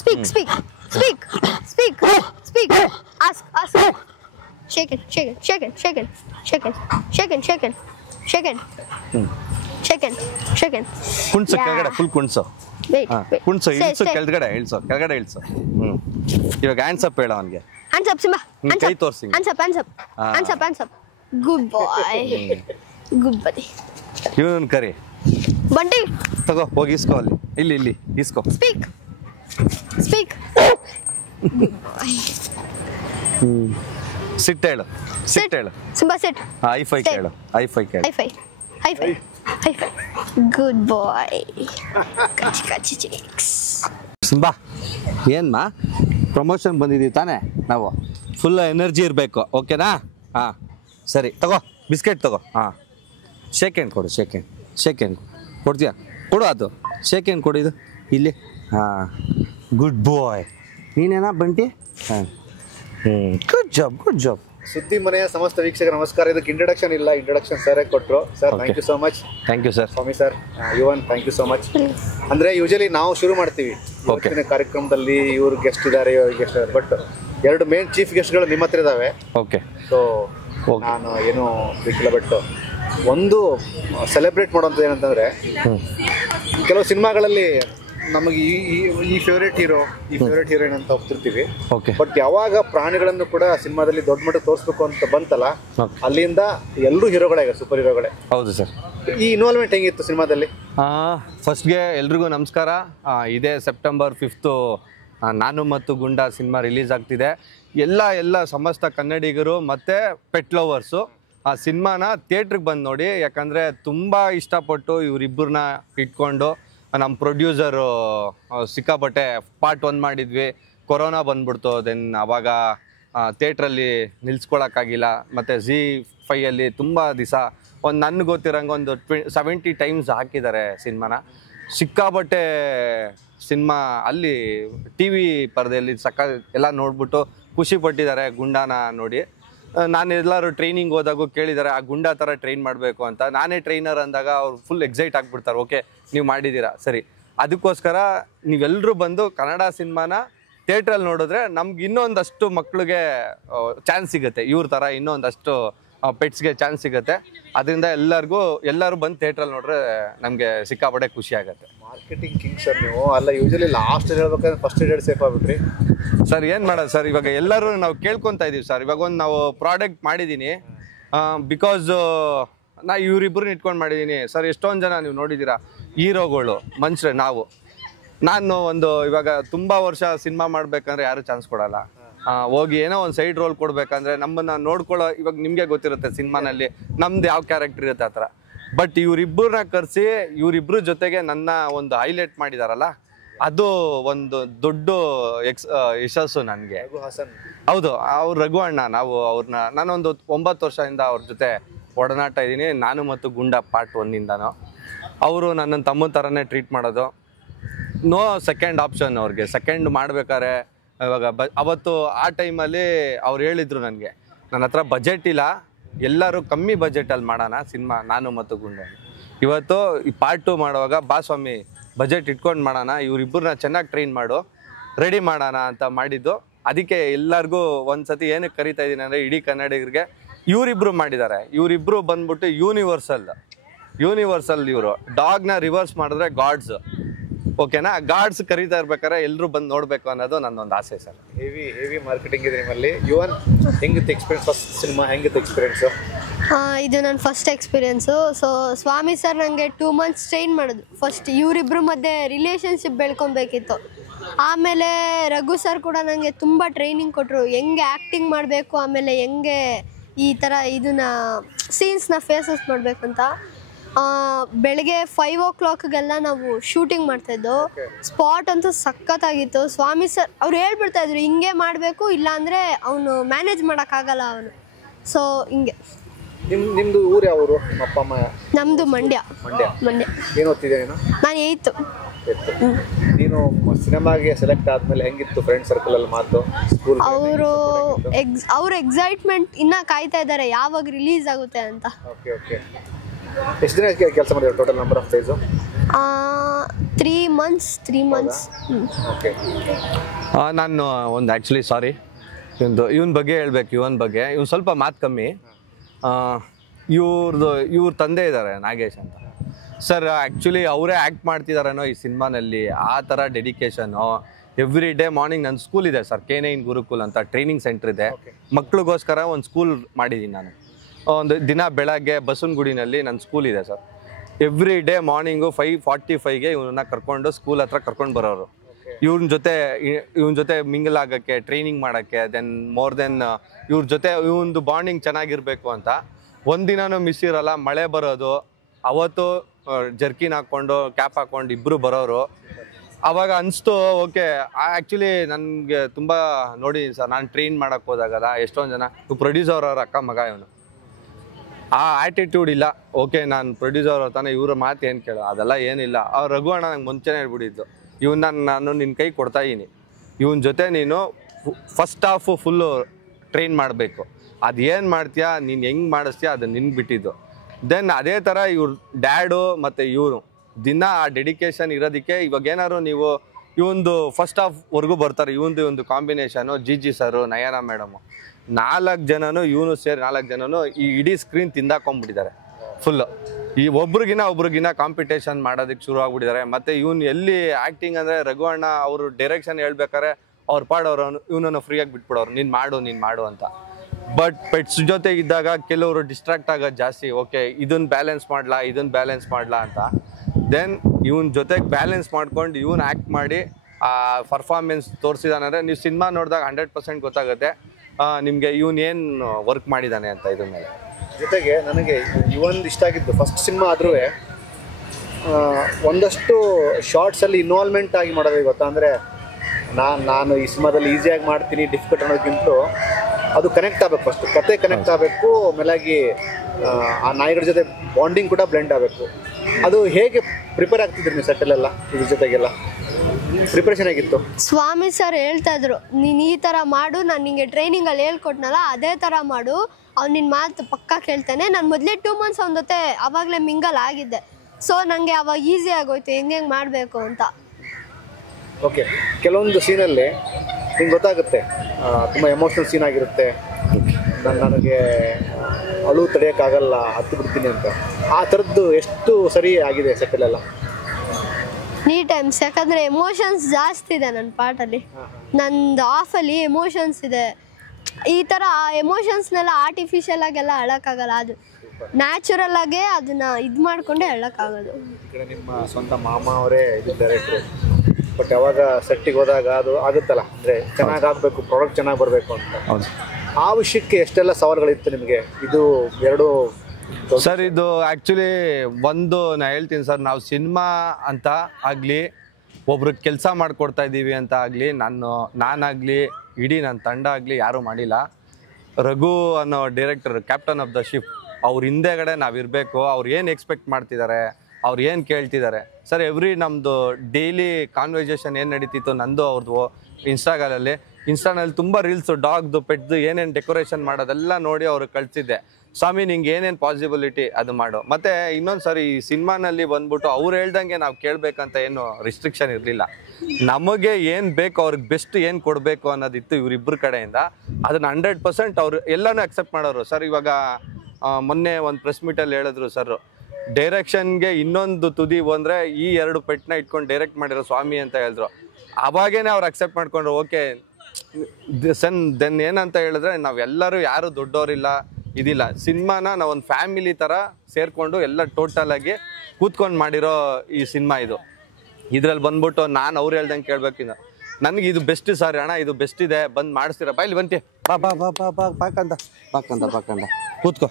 Speak, speak, speak, speak, speak. Ask. Shake it. Shake it. ಕುಣ್ಸು ಕೆಳಗಡೆ full ಕುಣ್ಸು. Wait. ಕುಣ್ಸು Stay. ಕೆಳಗಡೆ ಇಳಿಸು. ಇವಾಗ hands up ಹೇಳ ಅವನಿಗೆ. Hands up, Simba. ಕೈ ತೋರಿಸಿ. Hands up. Good boy. Good buddy. ಇವನನ್ನ ಕರಿ. Bunty. ತಗೋ ಹೋಗಿ ಇಸ್ಕೋ ಅಲ್ಲಿ. ಇಲ್ಲಿ ಇಸ್ಕೋ. Speak. ಸಿಟ್ ಹೇಳು. Simba, sit. ಹೈ ಫೈ ಕೇಳು. High five. Good boy. Catch chicks. Simba ಏನ್ಮಾ ಪ್ರಮೋಷನ್ ಬಂದಿದ್ದೀವಿ ತಾನೇ ನಾವು ಫುಲ್ ಎನರ್ಜಿ ಇರಬೇಕು ಓಕೆನಾ ಹಾಂ ಸರಿ ತಗೋ ಬಿಸ್ಕೆಟ್ ತಗೋ ಹಾಂ ಶೇಕ್ ಹ್ಯಾಂಡ್ ಕೊಡ್ತೀಯಾ ಕೊಡು ಅದು ಶೇಕ್ ಹ್ಯಾಂಡ್ ಕೊಡು ಇದು ಇಲ್ಲಿ ಹಾಂ ಗುಡ್ ಬಾಯ್ ನೀನೇನಾ ಬಂಟಿ ಹಾಂ ಗುಡ್ ಜಾಬ್ ಸುದ್ದಿ ಮನೆಯ ಸಮಸ್ತ ವೀಕ್ಷಕರ ನಮಸ್ಕಾರ. ಇದಕ್ಕೆ ಇಂಟ್ರೊಡಕ್ಷನ್ ಸರ್ ಕೊಟ್ಟರು. Sir thank you so much. Thank you sir. Swami sir, Yuvan thank you so much. ಅಂದರೆ ಯೂಶಲಿ ನಾವು ಶುರು ಮಾಡ್ತೀವಿ ಇವತ್ತಿನ ಕಾರ್ಯಕ್ರಮದಲ್ಲಿ ಇವ್ರು ಗೆಸ್ಟ್ ಇದ್ದಾರೆ ಬಟ್ 2 ಮೇನ್ ಚೀಫ್ ಗೆಸ್ಟ್ಗಳು ನಿಮ್ಮ ಹತ್ರ ಇದ್ದಾವೆ. ಓಕೆ ಸೊ ನಾನು ಏನೂ ಬೇಕಿಲ್ಲ ಬಟ್ ಒಂದು ಸೆಲೆಬ್ರೇಟ್ ಮಾಡೋಂಥದ್ದು ಏನಂತಂದರೆ ಕೆಲವು ಸಿನಿಮಾಗಳಲ್ಲಿ ನಮಗೆ ಈ ಫೇವ್ರೇಟ್ ಹೀರೋಯಿನ್ ಅಂತ ಹೋಗ್ತಿರ್ತೀವಿ. ಬಟ್ ಯಾವಾಗ ಪ್ರಾಣಿಗಳನ್ನು ಕೂಡ ಸಿನಿಮಾದಲ್ಲಿ ದೊಡ್ಡ ಮಟ್ಟ ತೋರಿಸ್ಬೇಕು ಅಂತ ಬಂತಲ್ಲ ಅಲ್ಲಿಂದ ಎಲ್ಲರೂ ಹೀರೋಗಳೇ ಸೂಪರ್ ಹೀರೋಗಳೇ. ಹೌದು ಸರ್. ಈ ಇನ್ವಾಲ್ವ್ಮೆಂಟ್ ಹೆಂಗಿತ್ತು ಸಿನಿಮಾದಲ್ಲಿ? ಫಸ್ಟ್ಗೆ ಎಲ್ರಿಗೂ ನಮಸ್ಕಾರ. ಇದೇ ಸೆಪ್ಟೆಂಬರ್ 5 ನಾನು ಮತ್ತು ಗುಂಡ ಸಿನಿಮಾ ರಿಲೀಸ್ ಆಗ್ತಿದೆ. ಎಲ್ಲ ಸಮಸ್ತ ಕನ್ನಡಿಗರು ಮತ್ತು ಪೆಟ್ ಲವರ್ಸು ಆ ಸಿನಿಮಾನ ಥಿಯೇಟ್ರಿಗೆ ಬಂದು ನೋಡಿ. ಯಾಕಂದರೆ ತುಂಬ ಇಷ್ಟಪಟ್ಟು ಇವರಿಬ್ಬರನ್ನ ಇಟ್ಕೊಂಡು ನಮ್ಮ ಪ್ರೊಡ್ಯೂಸರು ಸಿಕ್ಕಾಪಟ್ಟೆ ಪಾರ್ಟ್ 1 ಮಾಡಿದ್ವಿ. ಕೊರೋನಾ ಬಂದ್ಬಿಡ್ತು. ದೆನ್ ಆವಾಗ ಥಿಯೇಟ್ರಲ್ಲಿ ನಿಲ್ಸ್ಕೊಳಕ್ಕಾಗಿಲ್ಲ. ಮತ್ತು ZEE5 ತುಂಬ ದಿವಸ ನನಗೆ ಗೊತ್ತಿರೋಂಗೆ ಒಂದು 70 ಟೈಮ್ಸ್ ಹಾಕಿದ್ದಾರೆ ಸಿನಿಮಾನ. ಸಿಕ್ಕಾಪಟ್ಟೆ ಸಿನಿಮಾ ಅಲ್ಲಿ TV ಪರದೆಯಲ್ಲಿ ಎಲ್ಲ ನೋಡ್ಬಿಟ್ಟು ಖುಷಿ ಪಟ್ಟಿದ್ದಾರೆ ಗುಂಡಾನ ನೋಡಿ. ನಾನು ಎಲ್ಲರೂ ಟ್ರೈನಿಂಗ್ ಹೋದಾಗೂ ಕೇಳಿದ್ದಾರೆ ಆ ಗುಂಡಾ ಥರ ಟ್ರೈನ್ ಮಾಡಬೇಕು ಅಂತ. ನಾನೇ ಟ್ರೈನರ್ ಅಂದಾಗ ಅವ್ರು ಫುಲ್ ಎಕ್ಸೈಟ್ ಆಗಿಬಿಡ್ತಾರೆ. ಓಕೆ ನೀವು ಮಾಡಿದ್ದೀರಾ ಸರಿ. ಅದಕ್ಕೋಸ್ಕರ ನೀವೆಲ್ಲರೂ ಬಂದು ಕನ್ನಡ ಸಿನಿಮಾನ ಥಿಯೇಟ್ರಲ್ಲಿ ನೋಡಿದ್ರೆ ನಮ್ಗೆ ಇನ್ನೊಂದಷ್ಟು ಮಕ್ಕಳಿಗೆ ಚಾನ್ಸ್ ಸಿಗುತ್ತೆ. ಇವ್ರ ಥರ ಇನ್ನೊಂದಷ್ಟು ಪೆಟ್ಸ್ಗೆ ಚಾನ್ಸ್ ಸಿಗುತ್ತೆ. ಅದರಿಂದ ಎಲ್ಲರೂ ಬಂದು ಥಿಯೇಟ್ರಲ್ಲಿ ನೋಡ್ರೆ ನಮಗೆ ಸಿಕ್ಕಾಪಟ್ಟೆ ಖುಷಿ ಆಗುತ್ತೆ. ಮಾರ್ಕೆಟಿಂಗ್ ಕಿಂಗ್ ಸರ್ ನೀವು. ಅಲ್ಲ ಯೂಶಲಿ ಲಾಸ್ಟ್ ಹೇಳ್ಬೇಕಾದ್ರೆ ಫಸ್ಟ್ ಡೇಟ್ ಸೇಫ್ ಆಗ್ಬಿಟ್ರಿ ಸರ್. ಏನು ಮಾಡೋದು ಸರ್, ಇವಾಗ ಎಲ್ಲರೂ ನಾವು ಕೇಳ್ಕೊತಾ ಇದೀವಿ ಸರ್. ಇವಾಗ ಒಂದು ನಾವು ಪ್ರಾಡಕ್ಟ್ ಮಾಡಿದ್ದೀನಿ ಬಿಕಾಸ್ ಇವರಿಬ್ಬರನ್ನ ಇಟ್ಕೊಂಡು ಮಾಡಿದ್ದೀನಿ ಸರ್. ಎಷ್ಟೊಂದು ಜನ ನೀವು ನೋಡಿದ್ದೀರಾ ಹೀರೋಗಳು ಮನುಷ್ಯರೇ ನಾನು ಒಂದು ಇವಾಗ ತುಂಬ ವರ್ಷ ಸಿನಿಮಾ ಮಾಡ್ಬೇಕಂದ್ರೆ ಯಾರು ಚಾನ್ಸ್ ಕೊಡಲ್ಲ. ಹೋಗಿ ಏನೋ ಒಂದು ಸೈಡ್ ರೋಲ್ ಕೊಡ್ಬೇಕಂದ್ರೆ ನಮ್ಮನ್ನು ನೋಡ್ಕೊಳ್ಳೋ ಇವಾಗ ನಿಮಗೆ ಗೊತ್ತಿರುತ್ತೆ ಸಿನಿಮಾನಲ್ಲಿ ನಮ್ದು ಯಾವ ಕ್ಯಾರೆಕ್ಟರ್ ಇರುತ್ತೆ ಆ ಥರ. ಬಟ್ ಇವರಿಬ್ಬರನ್ನ ಕರೆಸಿ ಇವರಿಬ್ಬರ ಜೊತೆಗೆ ನನ್ನ ಒಂದು ಹೈಲೈಟ್ ಮಾಡಿದಾರಲ್ಲ ಅದು ಒಂದು ದೊಡ್ಡ ಯಶಸ್ಸು ನನಗೆ. ಹೌದು, ಅವ್ರು ರಘು ಅಣ್ಣ. ನಾನೊಂದು 9 ವರ್ಷದಿಂದ ಅವ್ರ ಜೊತೆ ಒಡನಾಟ ಇದ್ದೀನಿ. ನಾನು ಮತ್ತು ಗುಂಡ ಪಾರ್ಟ್ 1ಇಂದನೂ ಅವರು ನನ್ನನ್ನು ತಮ್ಮನ ಥರನೇ ಟ್ರೀಟ್ ಮಾಡೋದು. ನೋ ಸೆಕೆಂಡ್ ಆಪ್ಷನ್ ಅವ್ರಿಗೆ. ಸೆಕೆಂಡ್ ಮಾಡ್ಬೇಕಾದ್ರೆ ಇವಾಗ ಅವತ್ತು ಆ ಟೈಮಲ್ಲಿ ಅವ್ರು ಹೇಳಿದರು ನನಗೆ, ನನ್ನ ಹತ್ರ ಬಜೆಟ್ ಇಲ್ಲ, ಎಲ್ಲರೂ ಕಮ್ಮಿ ಬಜೆಟಲ್ಲಿ ಮಾಡೋಣ ಸಿನಿಮಾ ನಾನು ಮತ್ತು ಗುಂಡ. ಇವತ್ತು ಈ ಪಾರ್ಟ್ 2 ಮಾಡುವಾಗ ಬಾ ಸ್ವಾಮಿ ಬಜೆಟ್ ಇಟ್ಕೊಂಡು ಮಾಡೋಣ, ಇವರಿಬ್ಬರನ್ನ ಚೆನ್ನಾಗಿ ಟ್ರೈನ್ ಮಾಡು, ರೆಡಿ ಮಾಡೋಣ ಅಂತ ಮಾಡಿದ್ದು. ಅದಕ್ಕೆ ಎಲ್ಲರಿಗೂ ಒಂದು ಸತಿ ಏನಕ್ಕೆ ಕರಿತಾ ಇದ್ದೀನಿ ಅಂದರೆ ಇಡೀ ಕನ್ನಡಿಗರಿಗೆ ಇವರಿಬ್ಬರು ಮಾಡಿದ್ದಾರೆ. ಇವರಿಬ್ಬರು ಬಂದ್ಬಿಟ್ಟು ಯೂನಿವರ್ಸಲ್ ಇವರು. ಡಾಗ್ನ ರಿವರ್ಸ್ ಮಾಡಿದ್ರೆ ಗಾಡ್ಸ್. ಓಕೆನಾ? ಗಾಡ್ಸ್ ಕರೀತಾ ಇರ್ಬೇಕಾದ್ರೆ ಎಲ್ಲರೂ ಬಂದು ನೋಡಬೇಕು ಅನ್ನೋದು ನನ್ನೊಂದು ಆಸೆ ಸರ್. ಹೆವಿ ಮಾರ್ಕೆಟಿಂಗ್ ಇದೆ ನಿಮ್ಮಲ್ಲಿ. ಯುವನ್ ಹೆಂಗಿತ್ತು ಎಕ್ಸ್ಪೀರಿಯನ್ಸ್? ಫಸ್ಟ್ ಸಿನಿಮಾ ಹೆಂಗಿತ್ತು ಎಕ್ಸ್ಪೀರಿಯನ್ಸು? ಇದು ನನ್ನ ಫಸ್ಟ್ ಎಕ್ಸ್ಪೀರಿಯೆನ್ಸು. ಸೊ ಸ್ವಾಮಿ ಸರ್ ನನಗೆ 2 months ಟ್ರೈನ್ ಮಾಡೋದು. ಫಸ್ಟ್ ಇವರಿಬ್ಬರ ಮಧ್ಯೆ ರಿಲೇಷನ್ಶಿಪ್ ಬೆಳ್ಕೊಬೇಕಿತ್ತು. ಆಮೇಲೆ ರಘು ಸರ್ ಕೂಡ ನನಗೆ ತುಂಬ ಟ್ರೈನಿಂಗ್ ಕೊಟ್ಟರು, ಹೆಂಗೆ ಆ್ಯಕ್ಟಿಂಗ್ ಮಾಡಬೇಕು, ಆಮೇಲೆ ಹೆಂಗೆ ಈ ಥರ ಸೀನ್ಸ್ನ ಫೇಸಸ್ ಮಾಡಬೇಕಂತ. ಬೆಳಗ್ಗೆ 5 o'clockಗೆಲ್ಲ ನಾವು ಶೂಟಿಂಗ್ ಮಾಡ್ತಾಯಿದ್ದೋ. ಸ್ಪಾಟ್ ಅಂತೂ ಸಖತ್ತಾಗಿತ್ತು. ಸ್ವಾಮಿ ಸರ್ ಅವ್ರು ಹೇಳ್ಬಿಡ್ತಾಯಿದ್ರು ಹಿಂಗೆ ಮಾಡಬೇಕು, ಇಲ್ಲಾಂದರೆ ಅವನು ಮ್ಯಾನೇಜ್ ಮಾಡೋಕ್ಕಾಗಲ್ಲ ಅವನು. ಸೊ ಹಿಂಗೆ. ನಿಮ್ಮದು ಊರು ಯಾವ ಊರು? ಅಪ್ಪ ಅಮ್ಮ? ನಮ್ಮದು ಮಂಡ್ಯ. ಏನು ಓದ್ತಿದ್ದೆ ನೀನು? ನಾನು 8th. ನೀನು ಸಿನಿಮಾಗೆ ಸೆಲೆಕ್ಟ್ ಆದಮೇಲೆ ಹೆಂಗಿತ್ತು ಫ್ರೆಂಡ್ ಸರ್ಕಲಲ್ಲಿ ಮಾತು? ಅವ್ರ ಎಕ್ಸೈಟ್ಮೆಂಟ್ ಇನ್ನೂ ಕಾಯ್ತಾ ಇದ್ದಾರೆ ಯಾವಾಗ ರಿಲೀಸ್ ಆಗುತ್ತೆ ಅಂತ. ಓಕೆ. ಎಷ್ಟು ದಿನ ಕೆಲಸ ಮಾಡಿದ್ರು? Total number of days? 3 months. Okay. ನಾನು ಒಂದು ಆ್ಯಕ್ಚುಲಿ ಸಾರಿ ಇವನ್ ಬಗ್ಗೆ ಹೇಳ್ಬೇಕು. ಇವನ್ ಬಗ್ಗೆ ಇವ್ನು ಸ್ವಲ್ಪ ಮಾತು ಕಮ್ಮಿ. ಇವ್ರ ತಂದೆ ಇದ್ದಾರೆ ನಾಗೇಶ್ ಅಂತ ಸರ್. ಆ್ಯಕ್ಚುಲಿ ಅವರೇ ಆ್ಯಕ್ಟ್ ಮಾಡ್ತಿದಾರೇನೋ ಈ ಸಿನಿಮಾನಲ್ಲಿ, ಆ ಥರ ಡೆಡಿಕೇಶನು. ಎವ್ರಿ ಡೇ ಮಾರ್ನಿಂಗ್ ನನ್ನ ಸ್ಕೂಲ್ ಇದೆ ಸರ್, K9 ಗುರುಕುಲ್ ಅಂತ ಟ್ರೈನಿಂಗ್ ಸೆಂಟರ್ ಇದೆ. ಮಕ್ಳಿಗೋಸ್ಕರ ಒಂದು ಸ್ಕೂಲ್ ಮಾಡಿದ್ದೀನಿ ನಾನು. ಒಂದು ದಿನ ಬೆಳಗ್ಗೆ ಬಸವನಗುಡಿನಲ್ಲಿ ನನ್ನ ಸ್ಕೂಲ್ ಇದೆ ಸರ್. ಎವ್ರಿ ಡೇ ಮಾರ್ನಿಂಗು 5:45ಗೆ ಇವನ್ನ ಕರ್ಕೊಂಡು ಸ್ಕೂಲ್ ಹತ್ರ ಕರ್ಕೊಂಡು ಬರೋರು. ಇವನ ಜೊತೆ ಮಿಂಗಲ್ ಆಗೋಕ್ಕೆ, ಟ್ರೈನಿಂಗ್ ಮಾಡೋಕ್ಕೆ, ದೆನ್ ಮೋರ್ ದೆನ್ ಇವ್ರ ಜೊತೆ ಇವಂದು ಬಾಂಡಿಂಗ್ ಚೆನ್ನಾಗಿರಬೇಕು ಅಂತ. ಒಂದಿನೂ ಮಿಸ್ ಇರೋಲ್ಲ. ಮಳೆ ಬರೋದು, ಅವತ್ತು ಜರ್ಕಿನ್ ಹಾಕ್ಕೊಂಡು ಕ್ಯಾಪ್ ಹಾಕ್ಕೊಂಡು ಇಬ್ಬರು ಬರೋರು. ಆವಾಗ ಅನಿಸ್ತು ಓಕೆ. ಆ್ಯಕ್ಚುಲಿ ನನಗೆ ತುಂಬ ನೋಡಿದ್ದೀನಿ ಸರ್, ನಾನು ಟ್ರೈನ್ ಮಾಡೋಕ್ಕೆ ಹೋದಾಗಲ್ಲ ಎಷ್ಟೊಂದು ಜನ ಪ್ರೊಡ್ಯೂಸರ್ ಅವ್ರ ಅಕ್ಕ ಮಗ ಇವನು, ಆ ಆ್ಯಟಿಟ್ಯೂಡ್ ಇಲ್ಲ. ಓಕೆ ನಾನು ಪ್ರೊಡ್ಯೂಸರ್ ಅವ್ರ ತಾನೇ, ಇವ್ರ ಮಾತು ಏನು ಕೇಳೋ ಅದೆಲ್ಲ ಏನಿಲ್ಲ. ಅವ್ರು ರಘು ಅಣ್ಣ ನಂಗೆ ಮುಂಚೆನೇ ಹೇಳ್ಬಿಟ್ಟಿದ್ದು, ನಾನು ನಿನ್ನ ಕೈ ಕೊಡ್ತಾಯಿದ್ದೀನಿ, ಇವನ ಜೊತೆ ನೀನು ಫಸ್ಟ್ ಹಾಫು ಫುಲ್ಲು ಟ್ರೈನ್ ಮಾಡಬೇಕು. ಅದು ಏನು ಮಾಡ್ತೀಯಾ, ನೀನು ಹೆಂಗೆ ಮಾಡಿಸ್ತೀಯ ಅದು ನಿನ್ಗೆ ಬಿಟ್ಟಿದ್ದು. ದೆನ್ ಅದೇ ಥರ ಇವ್ರ ಡ್ಯಾಡು ಮತ್ತು ಇವರು ದಿನ ಆ ಡೆಡಿಕೇಶನ್ ಇರೋದಕ್ಕೆ ಇವಾಗ ಏನಾದ್ರು ನೀವು ಇವಂದು ಫಸ್ಟ್ ಹಾಫ್ವರೆಗೂ ಬರ್ತಾರೆ. ಇವಂದು ಕಾಂಬಿನೇಷನು ಜಿ ಸರು, ನಯನ ಮೇಡಮು, 4 ಜನನು ಇವನು ಸೇರಿ 4 ಜನನು ಈ ಇಡೀ ಸ್ಕ್ರೀನ್ ತಿಂದಾಕೊಂಡ್ಬಿಟ್ಟಿದ್ದಾರೆ ಫುಲ್ಲು. ಈ ಒಬ್ರಿಗಿನ ಕಾಂಪಿಟೇಷನ್ ಮಾಡೋದಕ್ಕೆ ಶುರು ಆಗ್ಬಿಟ್ಟಿದ್ದಾರೆ. ಮತ್ತು ಎಲ್ಲಿ ಆ್ಯಕ್ಟಿಂಗ್ ಅಂದರೆ ರಘು ಅಣ್ಣ ಅವರು ಡೈರೆಕ್ಷನ್ ಹೇಳ್ಬೇಕಾರೆ ಅವ್ರ ಪಾಡೋರು ಇವನನ್ನು ಫ್ರೀಯಾಗಿ ಬಿಟ್ಬಿಡೋರು, ನೀನು ಮಾಡು ಅಂತ. ಬಟ್ ಪೆಟ್ಸ್ ಜೊತೆ ಇದ್ದಾಗ ಕೆಲವರು ಡಿಸ್ಟ್ರಾಕ್ಟ್ ಆಗೋದು ಜಾಸ್ತಿ. ಓಕೆ ಇದನ್ನು ಬ್ಯಾಲೆನ್ಸ್ ಮಾಡಲಾ ಅಂತ. ದೆನ್ ಇವನ್ ಜೊತೆಗೆ ಬ್ಯಾಲೆನ್ಸ್ ಮಾಡ್ಕೊಂಡು ಇವನು ಆ್ಯಕ್ಟ್ ಮಾಡಿ ಆ ಪರ್ಫಾರ್ಮೆನ್ಸ್ ತೋರಿಸಿದಾನಂದರೆ ನೀವು ಸಿನಿಮಾ ನೋಡಿದಾಗ 100% ಗೊತ್ತಾಗುತ್ತೆ ನಿಮಗೆ ಇವನು ಏನು ವರ್ಕ್ ಮಾಡಿದ್ದಾನೆ ಅಂತ. ಇದ್ರ ಮೇಲೆ ಜೊತೆಗೆ ನನಗೆ ಇವೊಂದು ಇಷ್ಟ ಆಗಿದ್ದು, ಫಸ್ಟ್ ಸಿನಿಮಾ ಆದ್ರೂ ಒಂದಷ್ಟು ಶಾರ್ಟ್ಸಲ್ಲಿ ಇನ್ವಾಲ್ವ್ಮೆಂಟ್ ಆಗಿ ಮಾಡೋದು ಗೊತ್ತಾ. ಅಂದರೆ ನಾನು ಈ ಸಿನಿಮಾದಲ್ಲಿ ಈಸಿಯಾಗಿ ಮಾಡ್ತೀನಿ ಡಿಫಿಕಲ್ಟ್ ಅನ್ನೋದಕ್ಕಿಂತಲೂ ಅದು ಕನೆಕ್ಟ್ ಆಗಬೇಕು. ಫಸ್ಟ್ ಕತೆ ಕನೆಕ್ಟ್ ಆಗಬೇಕು, ಆಮೇಲಾಗಿ ಆ ನಾಯಿಗಳ ಜೊತೆ ಬಾಂಡಿಂಗ್ ಕೂಡ ಬ್ಲೆಂಡ್ ಆಗಬೇಕು. ಅದು ಹೇಗೆ ಪ್ರಿಪೇರ್ ಆಗ್ತಿದ್ರಿ ನೀವು ಸೆಟ್ಟಲ್ಲೆಲ್ಲ, ಇದ್ರ ಜೊತೆಗೆಲ್ಲ ಪ್ರಿಪರೇಷನ್ ಆಗಿತ್ತು? ಸ್ವಾಮಿ ಸರ್ ಹೇಳ್ತಾ ಇದ್ರು, ನೀನು ಈ ಥರ ಮಾಡು, ನಾನು ನಿಂಗೆ ಟ್ರೈನಿಂಗಲ್ಲಿ ಹೇಳ್ಕೊಟ್ನಲ್ಲ ಅದೇ ಥರ ಮಾಡು, ಅವ್ನು ನಿನ್ನ ಮಾತು ಪಕ್ಕಾ ಕೇಳ್ತಾನೆ. ನಾನು ಮೊದಲೇ 2 months ಅವನ ಜೊತೆ ಆವಾಗಲೇ ಮಿಂಗಲ್ ಆಗಿದ್ದೆ. ಸೊ ನನಗೆ ಅವಾಗ ಈಸಿ ಆಗೋಯ್ತು ಹೆಂಗೆ ಮಾಡಬೇಕು ಅಂತ. ಓಕೆ, ಕೆಲವೊಂದು ಸೀನಲ್ಲಿ ನಿಂಗೆ ಗೊತ್ತಾಗುತ್ತೆ ತುಂಬ ಎಮೋಷ್ನಲ್ ಸೀನ್ ಆಗಿರುತ್ತೆ, ನನಗೆ ಅಳು ತಡೆಯೋಕ್ಕಾಗಲ್ಲ, ಹತ್ತು ಬಿಡ್ತೀನಿ ಅಂತ. ಆ ಥರದ್ದು ಎಷ್ಟು ಸರಿ ಆಗಿದೆ ಸೆಟ್ಟಲ್ಲೆಲ್ಲ? ಟೈಮ್ಸ್, ಯಾಕಂದರೆ ಎಮೋಷನ್ಸ್ ಜಾಸ್ತಿ ಇದೆ ನನ್ನ ಪಾರ್ಟಲ್ಲಿ. ನಂದು ಆಫಲ್ಲಿ ಎಮೋಷನ್ಸ್ ಇದೆ. ಈ ಥರ ಎಮೋಷನ್ಸ್ನೆಲ್ಲ ಆರ್ಟಿಫಿಷಿಯಲ್ ಆಗೆಲ್ಲ ಅಳಕ್ಕಾಗಲ್ಲ, ಅದು ನ್ಯಾಚುರಲ್ ಆಗೇ ಅದನ್ನ ಇದು ಮಾಡಿಕೊಂಡೇ ಹೇಳೋಕ್ಕಾಗೋದು. ಈ ಕಡೆ ನಿಮ್ಮ ಸ್ವಂತ ಮಾಮ ಅವರೇ ಇದು ಡೈರೆಕ್ಟ್ರು, ಬಟ್ ಯಾವಾಗ ಸೆಟ್ಟಿಗೆ ಹೋದಾಗ ಅದು ಆಗುತ್ತಲ್ಲ, ಅಂದರೆ ಚೆನ್ನಾಗಿ ಆಗಬೇಕು, ಪ್ರಾಡಕ್ಟ್ ಚೆನ್ನಾಗಿ ಬರಬೇಕು ಅಂತ. ಆ ವಿಷಯಕ್ಕೆ ಎಷ್ಟೆಲ್ಲ ಸವಾಲುಗಳಿತ್ತು ನಿಮಗೆ? ಇದು ಎರಡು ಸರ್, ಇದು ಆ್ಯಕ್ಚುಲಿ ನಾ ಹೇಳ್ತೀನಿ ಸರ್, ನಾವು ಸಿನಿಮಾ ಅಂತ ಆಗಲಿ, ಒಬ್ರಿಗೆ ಕೆಲಸ ಮಾಡಿಕೊಡ್ತಾ ಇದ್ದೀವಿ ಅಂತ ಆಗಲಿ, ನಾನಾಗಲಿ ಇಡೀ ನನ್ನ ತಂಡ ಆಗಲಿ ಯಾರೂ ಮಾಡಿಲ್ಲ. ರಘು ಅನ್ನೋ director, captain of the ship, ಅವ್ರ ಹಿಂದೆಗಡೆ ನಾವಿರಬೇಕು. ಅವ್ರು ಏನು ಎಕ್ಸ್ಪೆಕ್ಟ್ ಮಾಡ್ತಿದ್ದಾರೆ, ಅವ್ರು ಏನು ಕೇಳ್ತಿದ್ದಾರೆ ಸರ್. ನಮ್ಮದು ಡೈಲಿ ಕಾನ್ವರ್ಸೇಷನ್ ಏನು ನಡೀತಿತ್ತು ನಂದು ಅವ್ರದ್ದು ಇನ್ಸ್ಟಾನಲ್ಲಿ ತುಂಬ ರೀಲ್ಸು, ಡಾಗ್ದು, ಪೆಟ್ದು ಏನೇನು ಡೆಕೋರೇಷನ್ ಮಾಡೋದೆಲ್ಲ ನೋಡಿ ಅವ್ರಿಗೆ ಕಳಿಸಿದ್ದೆ. ಸ್ವಾಮಿ ನಿಂಗೆ ಏನೇನು ಪಾಸಿಬಿಲಿಟಿ ಅದು ಮಾಡು. ಮತ್ತು ಇನ್ನೊಂದು ಸರಿ ಈ ಸಿನಿಮಾನಲ್ಲಿ ಬಂದ್ಬಿಟ್ಟು ಅವ್ರು ಹೇಳ್ದಂಗೆ ನಾವು ಕೇಳಬೇಕಂತ ಏನು ರಿಸ್ಟ್ರಿಕ್ಷನ್ ಇರಲಿಲ್ಲ. ನಮಗೆ ಏನು ಬೇಕು, ಅವ್ರಿಗೆ ಬೆಸ್ಟ್ ಏನು ಕೊಡಬೇಕು ಅನ್ನೋದಿತ್ತು ಇವರಿಬ್ಬರ ಕಡೆಯಿಂದ. ಅದನ್ನು 100% ಅವ್ರು ಎಲ್ಲನೂ ಅಕ್ಸೆಪ್ಟ್ ಮಾಡೋರು ಸರ್. ಇವಾಗ ಮೊನ್ನೆ ಒಂದು ಪ್ರೆಸ್ ಮೀಟಲ್ಲಿ ಹೇಳಿದ್ರು ಸರ್, ಡೈರೆಕ್ಷನ್ಗೆ ಇನ್ನೊಂದು ತುದಿ ಬಂದರೆ ಈ 2 ಪೆಟ್ನ ಇಟ್ಕೊಂಡು ಡೈರೆಕ್ಟ್ ಮಾಡಿರೋ ಸ್ವಾಮಿ ಅಂತ ಹೇಳಿದ್ರು. ಅವಾಗೇನೆ ಅವ್ರು ಅಕ್ಸೆಪ್ಟ್ ಮಾಡ್ಕೊಂಡ್ರು. ಓಕೆ ದೆನ್ ಏನಂತ ಹೇಳಿದ್ರೆ, ನಾವೆಲ್ಲರೂ ಯಾರು ದೊಡ್ಡವರಿಲ್ಲ, ಇದಿಲ್ಲ, ಸಿನಿಮಾನ ನಾವೊಂದು ಫ್ಯಾಮಿಲಿ ಥರ ಸೇರಿಕೊಂಡು ಎಲ್ಲ ಟೋಟಲಾಗಿ ಕೂತ್ಕೊಂಡು ಮಾಡಿರೋ ಈ ಸಿನಿಮಾ ಇದು. ಇದ್ರಲ್ಲಿ ಬಂದ್ಬಿಟ್ಟು ನಾನು ಅವ್ರು ಹೇಳ್ದಂಗೆ ಕೇಳಬೇಕಿಲ್ಲ, ನನಗೆ ಇದು ಬೆಸ್ಟ್ ಸರ್ ಅಣ್ಣ, ಇದು ಬೆಸ್ಟ್ ಇದೆ, ಬಂದು ಮಾಡಿಸ್ತೀರಾ, ಬಾಯಲ್ಲಿ ಬಂತಿ ಪಾಕಂತ ಕೂತ್ಕೋ,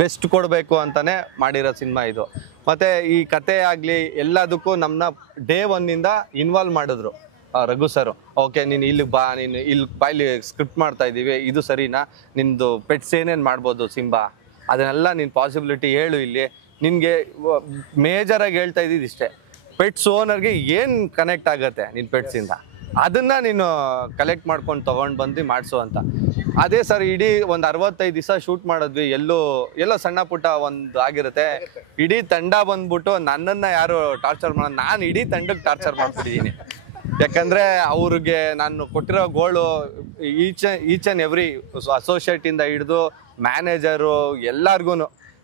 ಬೆಸ್ಟ್ ಕೊಡಬೇಕು ಅಂತಲೇ ಮಾಡಿರೋ ಸಿನಿಮಾ ಇದು. ಮತ್ತು ಈ ಕತೆ ಆಗಲಿ ಎಲ್ಲದಕ್ಕೂ ನಮ್ಮನ್ನ ಡೇ 1 ಇನ್ವಾಲ್ವ್ ಮಾಡಿದ್ರು ರಘು ಸರ್. ಓಕೆ ನೀನು ಇಲ್ಲಿಗೆ ಬಾ, ನೀನು ಇಲ್ಲಿ ಸ್ಕ್ರಿಪ್ಟ್ ಮಾಡ್ತಾ ಇದ್ದೀವಿ, ಇದು ಸರಿನಾ, ನಿಮ್ಮದು ಪೆಟ್ಸ್ ಏನೇನು ಮಾಡ್ಬೋದು ಸಿಂಬಾ, ಅದನ್ನೆಲ್ಲ ನೀನು ಪಾಸಿಬಿಲಿಟಿ ಹೇಳು. ಇಲ್ಲಿ ನಿನಗೆ ಮೇಜರಾಗಿ ಹೇಳ್ತಾ ಇದ್ದಿದ್ದು ಇಷ್ಟೇ, ಪೆಟ್ಸ್ ಓನರ್ಗೆ ಏನು ಕನೆಕ್ಟ್ ಆಗುತ್ತೆ ನಿನ್ನ ಪೆಟ್ಸಿಂದ, ಅದನ್ನು ನೀನು ಕಲೆಕ್ಟ್ ಮಾಡ್ಕೊಂಡು ತೊಗೊಂಡು ಬಂದು ಮಾಡಿಸು ಅಂತ. ಅದೇ ಸರ್ ಇಡೀ ಒಂದು 65 ದಿವಸ ಶೂಟ್ ಮಾಡಿದ್ವಿ. ಎಲ್ಲೋ ಸಣ್ಣ ಪುಟ್ಟ ಒಂದು ಆಗಿರುತ್ತೆ. ಇಡೀ ತಂಡ ಬಂದ್ಬಿಟ್ಟು ನನ್ನನ್ನ ಯಾರು ಟಾರ್ಚರ್ ಮಾಡೋ, ನಾನು ಇಡೀ ತಂಡಕ್ಕೆ ಟಾರ್ಚರ್ ಮಾಡ್ಬಿಟ್ಟಿದ್ದೀನಿ. ಯಾಕಂದ್ರೆ ಅವ್ರಿಗೆ ನಾನು ಕೊಟ್ಟಿರೋ ಗೋಳು ಈಚ್ ಅಂಡ್ ಎವ್ರಿ ಅಸೋಸಿಯೇಟ್ ಇಂದ ಹಿಡಿದು ಮ್ಯಾನೇಜರು ಎಲ್ಲಾರ್ಗು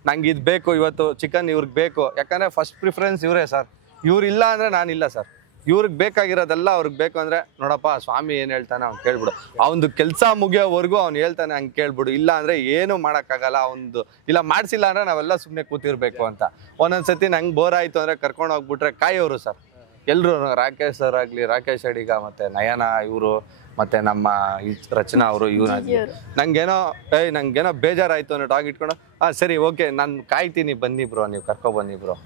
ನಂಗೆ ಇದು ಬೇಕು, ಇವತ್ತು ಚಿಕನ್ ಇವ್ರಿಗೆ ಬೇಕು. ಯಾಕಂದ್ರೆ ಫಸ್ಟ್ ಪ್ರಿಫರೆನ್ಸ್ ಇವರೇ ಸರ್. ಇವ್ರಿಲ್ಲ ಅಂದ್ರೆ ನಾನಿಲ್ಲ ಸರ್. ಇವ್ರಿಗೆ ಬೇಕಾಗಿರೋದೆಲ್ಲ ಅವ್ರಿಗೆ ಬೇಕು ಅಂದ್ರೆ ನೋಡಪ್ಪ ಸ್ವಾಮಿ ಏನು ಹೇಳ್ತಾನೆ ಅವ್ನು ಕೇಳ್ಬಿಡು. ಅವನದು ಕೆಲಸ ಮುಗಿಯೋವರೆಗೂ ಅವ್ನು ಹೇಳ್ತಾನೆ ಹಂಗೆ ಕೇಳ್ಬಿಡು. ಇಲ್ಲ ಅಂದ್ರೆ ಏನು ಮಾಡೋಕ್ಕಾಗಲ್ಲ. ಅವನದು ಇಲ್ಲ ಮಾಡಿಸಿಲ್ಲ ಅಂದ್ರೆ ನಾವೆಲ್ಲ ಸುಮ್ಮನೆ ಕೂತಿರ್ಬೇಕು ಅಂತ. ಒಂದೊಂದ್ಸತಿ ನಂಗೆ ಬೋರ್ ಆಯಿತು ಅಂದ್ರೆ ಕರ್ಕೊಂಡು ಹೋಗ್ಬಿಟ್ರೆ ಕಾಯೋರು ಸರ್ ಎಲ್ಲರೂ. ರಾಕೇಶ್ ಸರ್ ಆಗಲಿ, ರಾಕೇಶ್ ಅಡಿಗ, ಮತ್ತೆ ನಯನ ಇವರು, ಮತ್ತೆ ನಮ್ಮ ರಚನಾ ಅವರು, ಇವ್ರು ನಂಗೇನೋ ಬೇಜಾರಾಯಿತು ಅನ್ನೋ ಡಾಗ್ ಇಟ್ಕೊಂಡು ಸರಿ ಓಕೆ ನಾನು ಕಾಯ್ತೀನಿ, ಬನ್ನಿ ಬ್ರೋ, ನೀವು ಕರ್ಕೊಬನ್ನಿ ಬ್ರೋ.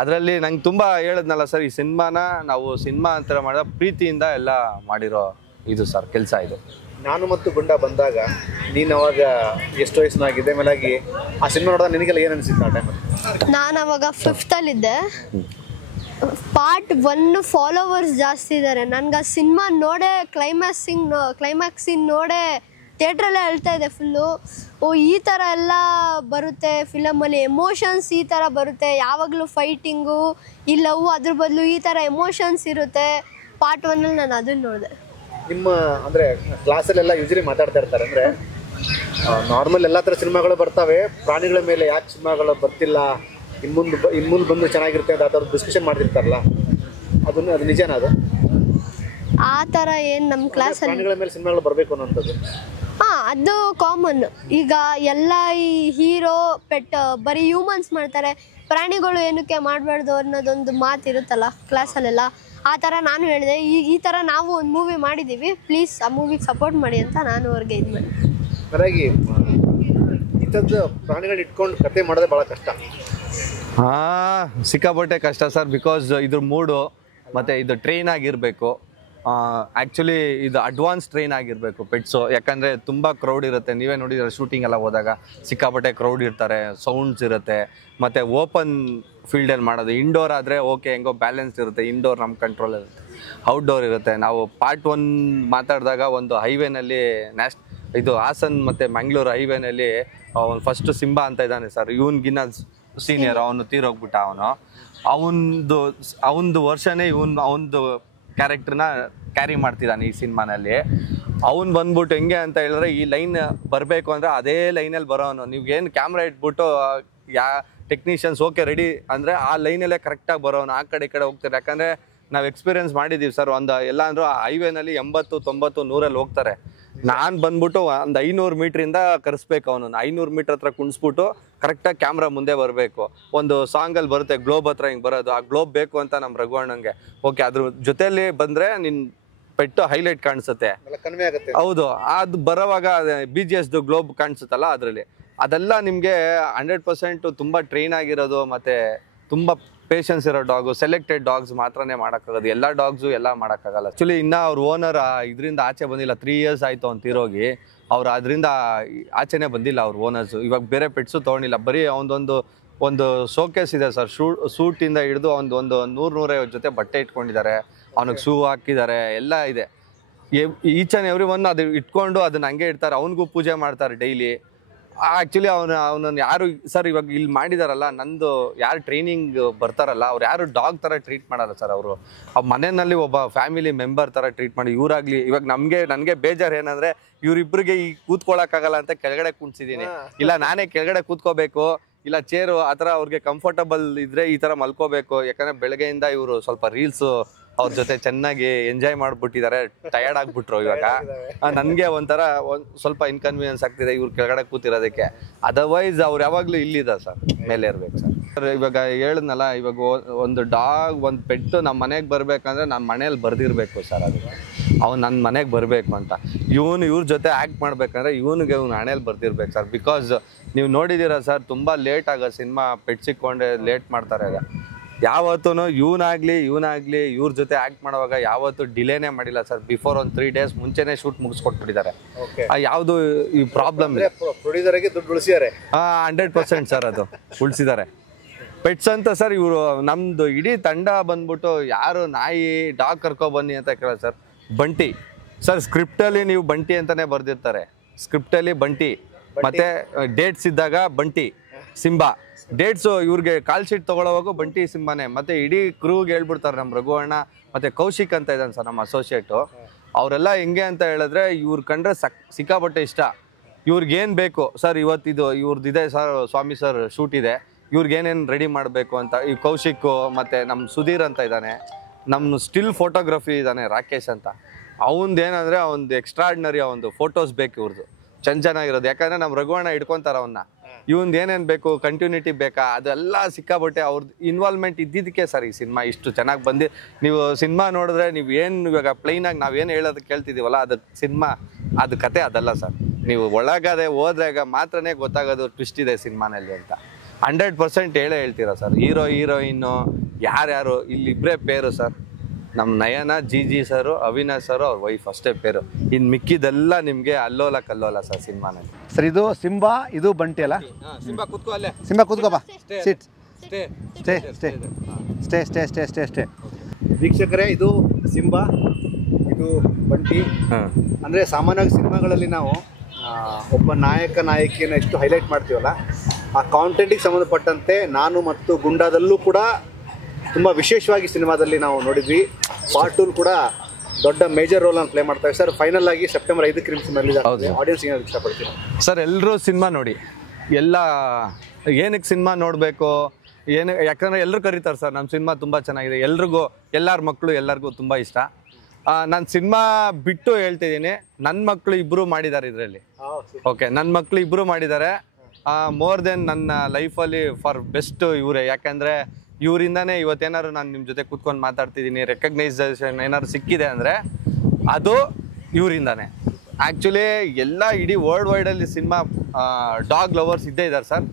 ಅದರಲ್ಲಿ ನಂಗೆ ತುಂಬ ಹೇಳಿದ್ನಲ್ಲ ಸರ್, ಈ ಸಿನಿಮಾನ ನಾವು ಸಿನಿಮಾ ಅಂತ ಮಾಡಿದ ಪ್ರೀತಿಯಿಂದ ಎಲ್ಲ ಮಾಡಿರೋ ಇದು ಸರ್ ಕೆಲಸ ಇದು. ನಾನು ಮತ್ತು ಗುಂಡ ಬಂದಾಗ ನೀನು ಅವಾಗ ಎಷ್ಟು ವಯಸ್ಸಿನಾಗಿದೆ ಮೇಲಾಗಿ ಆ ಸಿನಿಮಾ ನೋಡಿದಾಗ ನಿನಗೆಲ್ಲ ಏನು ಅನಿಸಿತ್ತು ಆ ಟೈಮಲ್ಲಿ? ನಾನು ಅವಾಗ 5th ಅಲ್ಲಿದ್ದೆ. ಪಾರ್ಟ್ 1 ಫಾಲೋವರ್ಸ್ ಜಾಸ್ತಿ ಇದ್ದಾರೆ. ನನ್ಗೆ ಆ ಸಿನಿಮಾ ನೋಡೇ ಕ್ಲೈಮ್ಯಾಕ್ಸ್ ಸೀನ್ ನೋಡೇ ಥಿಯೇಟ್ರಲ್ಲೇ ಹೇಳ್ತಾ ಇದೆ ಫುಲ್ಲು. ಓ ಈ ಥರ ಎಲ್ಲ ಬರುತ್ತೆ ಫಿಲಮಲ್ಲಿ, ಎಮೋಷನ್ಸ್ ಈ ಥರ ಬರುತ್ತೆ. ಯಾವಾಗಲೂ ಫೈಟಿಂಗು ಈ ಲವ್ ಅದ್ರ ಬದಲು ಈ ಥರ ಎಮೋಷನ್ಸ್ ಇರುತ್ತೆ. ಪಾರ್ಟ್ 1 ನಾನು ಅದನ್ನು ನೋಡಿದೆ. ನಿಮ್ಮ ಅಂದರೆ ಕ್ಲಾಸಲ್ಲೆಲ್ಲ ಯೂಶಲಿ ಮಾತಾಡ್ತಾ ಇರ್ತಾರೆ ಅಂದರೆ ನಾರ್ಮಲ್ ಎಲ್ಲ ಥರ ಸಿನಿಮಾಗಳು ಬರ್ತವೆ, ಪ್ರಾಣಿಗಳ ಮೇಲೆ ಯಾಕೆ ಸಿನಿಮಾಗಳು ಬರ್ತಿಲ್ಲ, ಇನ್ಮುಂದೆ ಬಂದು ಚೆನ್ನಾಗಿರುತ್ತೆ ಅಂತ ಆ ಥರದ್ದು ಡಿಸ್ಕಷನ್ ಮಾಡ್ತಿರ್ತಾರಲ್ಲ, ಅದು ನಿಜನಾ? ಅದು ಆ ಥರ ಏನು ನಮ್ಮ ಕ್ಲಾಸಲ್ಲಿ ಪ್ರಾಣಿಗಳ ಮೇಲೆ ಸಿನಿಮಾಗಳು ಬರಬೇಕು ಅನ್ನೋಂಥದ್ದು ಅದು ಕಾಮನ್. ಈಗ ಎಲ್ಲ ಈ ಹೀರೋ ಪೆಟ್ ಬರೀ ಹ್ಯೂಮನ್ಸ್ ಮಾಡ್ತಾರೆ, ಪ್ರಾಣಿಗಳು ಏನಕ್ಕೆ ಮಾಡಬಾರ್ದು ಅನ್ನೋದೊಂದು ಮಾತಿರುತ್ತಲ್ಲ ಕ್ಲಾಸಲ್ಲೆಲ್ಲ. ಆ ಥರ ನಾನು ಹೇಳಿದೆ, ಈ ಥರ ನಾವು ಒಂದು ಮೂವಿ ಮಾಡಿದ್ದೀವಿ, ಪ್ಲೀಸ್ ಆ ಮೂವಿಗೆ ಸಪೋರ್ಟ್ ಮಾಡಿ ಅಂತ ನಾನು ಅವ್ರಿಗೆ ಇದು ಮಾಡಿ. ಹಾಗಾಗಿ ಇಂಥದ್ದು ಪ್ರಾಣಿಗಳು ಇಟ್ಕೊಂಡು ಕತೆ ಮಾಡೋದೇ ಭಾಳ ಕಷ್ಟ. ಸಿಕ್ಕಾಪಟ್ಟೆ ಕಷ್ಟ ಸರ್. ಬಿಕಾಸ್ ಇದ್ರ ಮೂಡು ಮತ್ತು ಇದು ಟ್ರೈನ್ ಆಗಿರಬೇಕು. ಆ್ಯಕ್ಚುಲಿ ಇದು ಅಡ್ವಾನ್ಸ್ ಟ್ರೈನ್ ಆಗಿರಬೇಕು ಪೆಟ್ಸು. ಯಾಕಂದರೆ ತುಂಬ ಕ್ರೌಡ್ ಇರುತ್ತೆ. ನೀವೇ ನೋಡಿದ್ರೆ ಶೂಟಿಂಗ್ ಎಲ್ಲ ಹೋದಾಗ ಸಿಕ್ಕಾಪಟ್ಟೆ ಕ್ರೌಡ್ ಇರ್ತಾರೆ, ಸೌಂಡ್ಸ್ ಇರುತ್ತೆ. ಮತ್ತು ಓಪನ್ ಫೀಲ್ಡಲ್ಲಿ ಮಾಡೋದು. ಇಂಡೋರ್ ಆದರೆ ಓಕೆ, ಹೆಂಗೋ ಬ್ಯಾಲೆನ್ಸ್ ಇರುತ್ತೆ. ಇಂಡೋರ್ ನಮ್ಮ ಕಂಟ್ರೋಲ್ ಇರುತ್ತೆ, ಔಟ್ಡೋರ್ ಇರುತ್ತೆ. ನಾವು ಪಾರ್ಟ್ 1 ಮಾತಾಡಿದಾಗ ಒಂದು ಹೈವೇನಲ್ಲಿ ಇದು ಹಾಸನ್ ಮತ್ತು ಮಂಗಳೂರು ಹೈವೇನಲ್ಲಿ ಫಸ್ಟ್ ಸಿಂಬಾ ಅಂತ ಇದ್ದಾನೆ ಸರ್. ಇವನ್ಗಿನ್ನ ಸೀನಿಯರ್, ಅವನು ತೀರೋಗ್ಬಿಟ್ಟ. ಅವನದು ವರ್ಷನೇ ಅವನದು ಕ್ಯಾರೆಕ್ಟರ್ನ ಕ್ಯಾರಿ ಮಾಡ್ತಿದ್ದಾನೆ ಈ ಸಿನಿಮಾನಲ್ಲಿ. ಅವ್ನು ಬಂದ್ಬಿಟ್ಟು ಹೆಂಗೆ ಅಂತ ಹೇಳಿದ್ರೆ, ಈ ಲೈನ್ ಬರಬೇಕು ಅಂದರೆ ಅದೇ ಲೈನಲ್ಲಿ ಬರೋನು. ನೀವೇನು ಕ್ಯಾಮ್ರಾ ಇಟ್ಬಿಟ್ಟು ಟೆಕ್ನಿಷಿಯನ್ಸ್ ಓಕೆ ರೆಡಿ ಅಂದರೆ ಆ ಲೈನಲ್ಲೇ ಕರೆಕ್ಟಾಗಿ ಬರೋನು. ಆ ಕಡೆ ಈ ಕಡೆ ಹೋಗ್ತಾರೆ. ಯಾಕಂದರೆ ನಾವು ಎಕ್ಸ್ಪೀರಿಯೆನ್ಸ್ ಮಾಡಿದ್ದೀವಿ ಸರ್. ಎಲ್ಲ ಅಂದರೂ ಆ ಹೈವೇನಲ್ಲಿ 80, 90, 100 ಹೋಗ್ತಾರೆ. ನಾನು ಬಂದ್ಬಿಟ್ಟು ಒಂದು 500 ಮೀಟ್ರಿಂದ ಕರೆಸ್ಬೇಕು. ಅವನು 500 ಮೀಟ್ರ್ ಹತ್ರ ಕುಣಿಸ್ಬಿಟ್ಟು ಕರೆಕ್ಟಾಗಿ ಕ್ಯಾಮ್ರಾ ಮುಂದೆ ಬರಬೇಕು. ಒಂದು ಸಾಂಗಲ್ಲಿ ಬರುತ್ತೆ ಗ್ಲೋಬ್ ಹತ್ರ ಹಿಂಗೆ ಬರೋದು, ಆ ಗ್ಲೋಬ್ ಬೇಕು ಅಂತ ನಮ್ಮ ರಘುವಣ್ಣಂಗೆ. ಓಕೆ, ಅದ್ರ ಜೊತೆಯಲ್ಲಿ ಬಂದರೆ ನಿನ್ನ ಪೆಟ್ಟು ಹೈಲೈಟ್ ಕಾಣಿಸುತ್ತೆ. ಹೌದು, ಅದು ಬರೋವಾಗ BGSದು ಗ್ಲೋಬ್ ಕಾಣಿಸುತ್ತಲ್ಲ ಅದರಲ್ಲಿ. ಅದೆಲ್ಲ ನಿಮಗೆ 100% ತುಂಬ ಟ್ರೈನ್ ಆಗಿರೋದು ಮತ್ತು ತುಂಬ ಪೇಷನ್ಸ್ ಇರೋ ಡಾಗು, ಸೆಲೆಕ್ಟೆಡ್ ಡಾಗ್ಸ್ ಮಾತ್ರನೇ ಮಾಡೋಕ್ಕಾಗೋದು. ಎಲ್ಲ ಡಾಗ್ಸು ಎಲ್ಲ ಮಾಡೋಕ್ಕಾಗಲ್ಲ. ಆ್ಯಕ್ಚುಲಿ ಇನ್ನೂ ಅವ್ರ ಓನರ್ ಇದರಿಂದ ಆಚೆ ಬಂದಿಲ್ಲ. 3 years ಆಯಿತು ಅವ್ನು ತೀರೋಗಿ. ಅವ್ರು ಅದರಿಂದ ಆಚೆನೇ ಬಂದಿಲ್ಲ ಅವ್ರ ಓನರ್ಸು. ಇವಾಗ ಬೇರೆ ಪೆಟ್ಸು ತೊಗೊಂಡಿಲ್ಲ. ಬರೀ ಒಂದು ಶೋಕೇಸ್ ಇದೆ ಸರ್. ಸೂಟಿಂದ ಹಿಡಿದು ಒಂದು 100-150 ಜೊತೆ ಬಟ್ಟೆ ಇಟ್ಕೊಂಡಿದ್ದಾರೆ. ಅವನಿಗೆ ಶೂ ಹಾಕಿದ್ದಾರೆ, ಎಲ್ಲ ಇದೆ. ಈಚ್ ಆ್ಯಂಡ್ ಎವ್ರಿ ಒನ್ ಅದು ಇಟ್ಕೊಂಡು ಅದನ್ನ ಹಂಗೆ ಇಡ್ತಾರೆ. ಅವನಿಗೂ ಪೂಜೆ ಮಾಡ್ತಾರೆ ಡೈಲಿ. ಆ್ಯಕ್ಚುಲಿ ಅವನನ್ನು ಯಾರು ಸರ್ ಇವಾಗ ಇಲ್ಲಿ ಮಾಡಿದಾರಲ್ಲ, ನಂದು ಯಾರು ಟ್ರೈನಿಂಗ್ ಬರ್ತಾರಲ್ಲ ಅವ್ರು ಯಾರು ಡಾಗ್ ಥರ ಟ್ರೀಟ್ ಮಾಡಲ್ಲ ಸರ್. ಅವರು ಆ ಮನೆಯಲ್ಲಿ ಒಬ್ಬ ಫ್ಯಾಮಿಲಿ ಮೆಂಬರ್ ಥರ ಟ್ರೀಟ್ ಮಾಡಿ. ಇವರಾಗಲಿ ಇವಾಗ ನನಗೆ ಬೇಜಾರು ಏನಂದರೆ, ಇವರಿಬ್ಬರಿಗೆ ಈ ಕೂತ್ಕೊಳ್ಳೋಕ್ಕಾಗಲ್ಲ ಅಂತ ಕೆಳಗಡೆ ಕುಣಿಸಿದ್ದೀನಿ. ಇಲ್ಲ ನಾನೇ ಕೆಳಗಡೆ ಕೂತ್ಕೋಬೇಕು, ಇಲ್ಲ ಚೇರು ಆ ಥರ ಅವ್ರಿಗೆ ಕಂಫರ್ಟಬಲ್ ಇದ್ದರೆ ಈ ಥರ ಮಲ್ಕೋಬೇಕು. ಯಾಕಂದರೆ ಬೆಳಗ್ಗೆಯಿಂದ ಇವರು ಸ್ವಲ್ಪ ರೀಲ್ಸು ಅವ್ರ ಜೊತೆ ಚೆನ್ನಾಗಿ ಎಂಜಾಯ್ ಮಾಡಿಬಿಟ್ಟಿದ್ದಾರೆ. ಟಯರ್ಡ್ ಆಗಿಬಿಟ್ರು. ಇವಾಗ ನನಗೆ ಒಂಥರ ಸ್ವಲ್ಪ ಇನ್ಕನ್ವೀನಿಯನ್ಸ್ ಆಗ್ತಿದೆ ಇವ್ರು ಕೆಳಗಡೆ ಕೂತಿರೋದಕ್ಕೆ. ಅದರ್ವೈಸ್ ಅವ್ರು ಯಾವಾಗಲೂ ಇಲ್ಲಿದೆ ಸರ್, ಮೇಲೆ ಇರ್ಬೇಕು ಸರ್. ಇವಾಗ ಹೇಳಿದ್ನಲ್ಲ, ಇವಾಗ ಒಂದು ಡಾಗ್, ಒಂದು ಪೆಟ್ಟು ನಮ್ಮ ಮನೆಗೆ ಬರಬೇಕಂದ್ರೆ ನಮ್ಮ ಮನೇಲಿ ಬರ್ದಿರಬೇಕು ಸರ್. ಅದು ಅವ್ನು ನನ್ನ ಮನೆಗೆ ಬರಬೇಕು ಅಂತ. ಇವ್ರ ಜೊತೆ ಆ್ಯಕ್ಟ್ ಮಾಡ್ಬೇಕಂದ್ರೆ ಇವ್ನಿಗೆ ಹಣೆಯಲ್ಲಿ ಬರ್ದಿರ್ಬೇಕು ಸರ್. ಬಿಕಾಸ್ ನೀವು ನೋಡಿದ್ದೀರಾ ಸರ್, ತುಂಬ ಲೇಟ್ ಆಗೋದು ಸಿನಿಮಾ. ಪೆಟ್ ಸಿಕ್ಕೊಂಡೆ ಲೇಟ್ ಮಾಡ್ತಾರೆ. ಯಾವತ್ತೂ ಇವನಾಗ್ಲಿ ಇವ್ರ ಜೊತೆ ಆ್ಯಕ್ಟ್ ಮಾಡುವಾಗ ಯಾವತ್ತೂ ಡಿಲೇನೇ ಮಾಡಿಲ್ಲ ಸರ್. ಬಿಫೋರ್ ಒಂದು 3 days ಮುಂಚೆನೇ ಶೂಟ್ ಮುಗಿಸ್ಕೊಟ್ಬಿಟ್ಟಿದ್ದಾರೆ. ಯಾವುದು ಈ ಪ್ರಾಬ್ಲಮ್ ಇಲ್ಲ. ಪ್ರೊಡ್ಯೂಸರ್ಗೆ ದುಡ್ಡು ಉಳಿಸಿದ್ದಾರೆ. 100% ಸರ್, ಅದು ಉಳಿಸಿದ್ದಾರೆ. ಪೆಟ್ಸ್ ಅಂತ ಸರ್ ಇವರು ನಮ್ಮದು ಇಡೀ ತಂಡ ಬಂದ್ಬಿಟ್ಟು ಯಾರು ನಾಯಿ ಡಾಗ್ ಕರ್ಕೊಬನ್ನಿ ಅಂತ ಕೇಳೋದು ಸರ್. ಬಂಟಿ ಸರ್, ಸ್ಕ್ರಿಪ್ಟಲ್ಲಿ ನೀವು ಬಂಟಿ ಅಂತಲೇ ಬರೆದಿರ್ತಾರೆ. ಸ್ಕ್ರಿಪ್ಟಲ್ಲಿ ಬಂಟಿ, ಮತ್ತೆ ಡೇಟ್ಸ್ ಇದ್ದಾಗ ಬಂಟಿ ಸಿಂಬಾ, ಡೇಟ್ಸು ಇವ್ರಿಗೆ ಕಾಲ್ ಶೀಟ್ ತೊಗೊಳ್ಳೋವಾಗೂ ಬಂಟಿ ಸಿಂಬಾನೇ, ಮತ್ತೆ ಇಡೀ ಕ್ರೂಗೆ ಹೇಳ್ಬಿಡ್ತಾರೆ ನಮ್ಮ ರಘು ಅಣ್ಣ ಮತ್ತು ಕೌಶಿಕ್ ಅಂತ ಇದ್ದಾನೆ ಸರ್ ನಮ್ಮ ಅಸೋಸಿಯೇಟು, ಅವರೆಲ್ಲ ಹೆಂಗೆ ಅಂತ ಹೇಳಿದ್ರೆ ಇವ್ರು ಕಂಡ್ರೆ ಸಿಕ್ಕಾಪಟ್ಟೆ ಇಷ್ಟ. ಇವ್ರಿಗೇನು ಬೇಕು ಸರ್, ಇವತ್ತಿದು ಇವ್ರದ್ದಿದೆ ಸರ್, ಸ್ವಾಮಿ ಸರ್ ಶೂಟ್ ಇದೆ, ಇವ್ರಿಗೇನೇನು ರೆಡಿ ಮಾಡಬೇಕು ಅಂತ ಈ ಕೌಶಿಕ್ಕು, ಮತ್ತು ನಮ್ಮ ಸುಧೀರ್ ಅಂತ ಇದ್ದಾನೆ, ನಮ್ಮ ಸ್ಟಿಲ್ ಫೋಟೋಗ್ರಫಿ ಇದ್ದಾನೆ ರಾಕೇಶ್ ಅಂತ, ಅವನದೇನಂದರೆ ಅವನದು ಎಕ್ಸ್ಟ್ರಾರ್ಡಿನರಿ ಒಂದು ಫೋಟೋಸ್ ಬೇಕು ಇವ್ರದ್ದು ಚೆನ್ನಾಗಿರೋದು. ಯಾಕಂದರೆ ನಮ್ಮ ರಘುವಣ್ಣ ಇಟ್ಕೊತಾರೆ ಅವನ್ನ, ಇವಂದು ಏನೇನು ಬೇಕು, ಕಂಟಿನ್ಯೂಟಿ ಬೇಕಾ, ಅದೆಲ್ಲ ಸಿಕ್ಕಾಬಟ್ಟೆ ಅವ್ರದ್ದು ಇನ್ವಾಲ್ವ್ಮೆಂಟ್ ಇದ್ದಿದ್ದಕ್ಕೆ ಸರ್ ಈ ಸಿನಿಮಾ ಇಷ್ಟು ಚೆನ್ನಾಗಿ ಬಂದು. ನೀವು ಸಿನಿಮಾ ನೋಡಿದ್ರೆ ನೀವು ಏನು ಇವಾಗ ಪ್ಲೈನಾಗಿ ನಾವೇನು ಹೇಳೋದು ಕೇಳ್ತಿದ್ದೀವಲ್ಲ, ಅದು ಸಿನಿಮಾ ಅದು ಕತೆ ಅದಲ್ಲ ಸರ್. ನೀವು ಒಳಗಡೆ ಹೋದ್ರಾಗ ಮಾತ್ರನೇ ಗೊತ್ತಾಗೋದು ಟ್ವಿಸ್ಟ್ ಇದೆ ಸಿನಿಮಾನಲ್ಲಿ ಅಂತ 100% ಹೇಳ್ತೀರಾ ಸರ್. ಹೀರೋ ಹೀರೋಯಿನ್ನು ಯಾರ್ಯಾರು ಇಲ್ಲಿಬ್ಬರೇ ಪೇರು ಸರ್, ನಮ್ಮ ನಯನ ಜಿ ಸರು, ಅವಿನಾಶ್ ಸರು, ಅವ್ರ ವೈಫ್ ಅಷ್ಟೇ ಪೇರು. ಇನ್ನು ಮಿಕ್ಕಿದೆಲ್ಲ ನಿಮಗೆ ಅಲ್ಲೋಲ ಕಲ್ಲೋಲ ಸರ್ ಸಿನಿಮಾನಲ್ಲಿ. ಸರ್ ಇದು ಸಿಂಬಾ, ಇದು ಬಂಟಿ ಅಲ್ಲ? ಸಿಂಬಾ ಕೂತ್ಕೋ, ಅಲ್ಲೇ ಸಿಂಬಾ ಕೂತ್ಕೋಬಾ, ಸಿಟ್, ಸ್ಟೇ. ವೀಕ್ಷಕರೇ, ಇದು ಸಿಂಬಾ, ಇದು ಬಂಟಿ. ಅಂದರೆ ಸಾಮಾನ್ಯವಾಗಿ ಸಿನಿಮಾಗಳಲ್ಲಿ ನಾವು ಒಬ್ಬ ನಾಯಕಿಯನ್ನು ಎಷ್ಟು ಹೈಲೈಟ್ ಮಾಡ್ತೀವಲ್ಲ, ಆ ಕಾಂಟೆಂಟಿಗೆ ಸಂಬಂಧಪಟ್ಟಂತೆ ನಾನು ಮತ್ತು ಗುಂಡಾದಲ್ಲೂ ಕೂಡ ತುಂಬ ವಿಶೇಷವಾಗಿ ಸಿನಿಮಾದಲ್ಲಿ ನಾವು ನೋಡಿದ್ವಿ. ಪಾರ್ಟ್ 2 ಕೂಡ ದೊಡ್ಡ ಮೇಜರ್ ರೋಲ್ ಅನ್ನು ಪ್ಲೇ ಮಾಡ್ತಾರೆ ಸರ್. ಫೈನಲ್ ಆಗಿ ಸೆಪ್ಟೆಂಬರ್ 5ಕ್ಕೆ ರಿಲೀಸ್ ಆಡಿಯನ್ಸ್ ಏನಾದ್ರು ಇಷ್ಟಪಡ್ತೀನಿ ಸರ್, ಎಲ್ಲರೂ ಸಿನಿಮಾ ನೋಡಿ. ಎಲ್ಲ ಏನಕ್ಕೆ ಸಿನಿಮಾ ನೋಡಬೇಕು ಏನು, ಯಾಕಂದರೆ ಎಲ್ಲರೂ ಕರೀತಾರೆ ಸರ್ ನಮ್ಮ ಸಿನಿಮಾ ತುಂಬ ಚೆನ್ನಾಗಿದೆ, ಎಲ್ರಿಗೂ ಎಲ್ಲರ ಮಕ್ಕಳು ಎಲ್ಲರಿಗೂ ತುಂಬ ಇಷ್ಟ. ನಾನು ಸಿನಿಮಾ ಬಿಟ್ಟು ಹೇಳ್ತಿದ್ದೀನಿ, ನನ್ನ ಮಕ್ಕಳು ಇಬ್ಬರು ಮಾಡಿದ್ದಾರೆ ಇದರಲ್ಲಿ. ಓಕೆ, ನನ್ನ ಮಕ್ಕಳು ಇಬ್ಬರು ಮಾಡಿದ್ದಾರೆ. ಮೋರ್ ದೆನ್ ನನ್ನ ಲೈಫಲ್ಲಿ ಫಾರ್ ಬೆಸ್ಟ್ ಇವರೇ. ಯಾಕಂದರೆ ಇವರಿಂದನೇ ಇವತ್ತೇನಾದ್ರು ನಾನು ನಿಮ್ಮ ಜೊತೆ ಕೂತ್ಕೊಂಡು ಮಾತಾಡ್ತಿದ್ದೀನಿ, ರೆಕಗ್ನೈಸೇಷನ್ ಏನಾದ್ರು ಸಿಕ್ಕಿದೆ ಅಂದರೆ ಅದು ಇವರಿಂದಾನೆ. ಆ್ಯಕ್ಚುಲಿ ಎಲ್ಲ ಇಡೀ ವರ್ಲ್ಡ್ ವೈಡಲ್ಲಿ ಸಿನಿಮಾ ಡಾಗ್ ಲವರ್ಸ್ ಇದ್ದೇ ಇದ್ದಾರೆ ಸರ್.